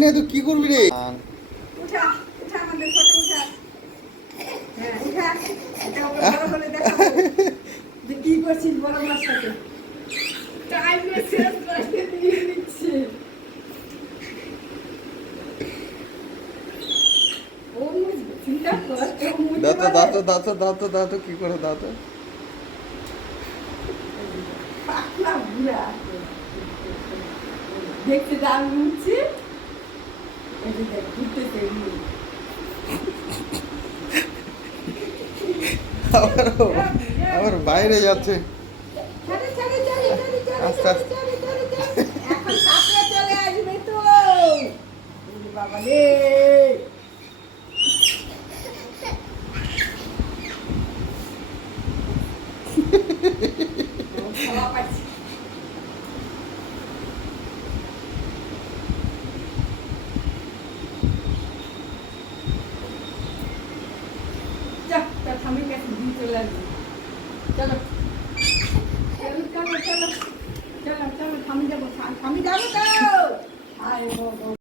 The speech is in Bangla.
নিয়ে তুই কি করবি রে? উঠা উঠা আমাদের ফটো উঠা। হ্যাঁ উঠা, এটা বড় হলে দেখাবো যে কি করছিস বড় মাছটাকে। টাইমে শেষ করে দিয়ে দিচ্ছে। ও মুজবে, চিন্তা কর ও মুজবে। দাঁতো কি করে দাঁতো? পাকলা বুড়া দেখতে দাম উঠছে। এই যে দেখ ঘুরতেছে এমনি। আবার বাইরে যাচ্ছে। চলে চলে চলে চলে চলে আস্তে আস্তে। চলে চলে চলে। এখন সাপড়ে চলে আসবে তো। ওরে বাবা রে। খাওয়া পাচ্ছি। থামির কাছে দিয়ে চলে আসবে। চলো চলো চলো চলো চলো চলো থামি যাবো, থামি যাবো তো।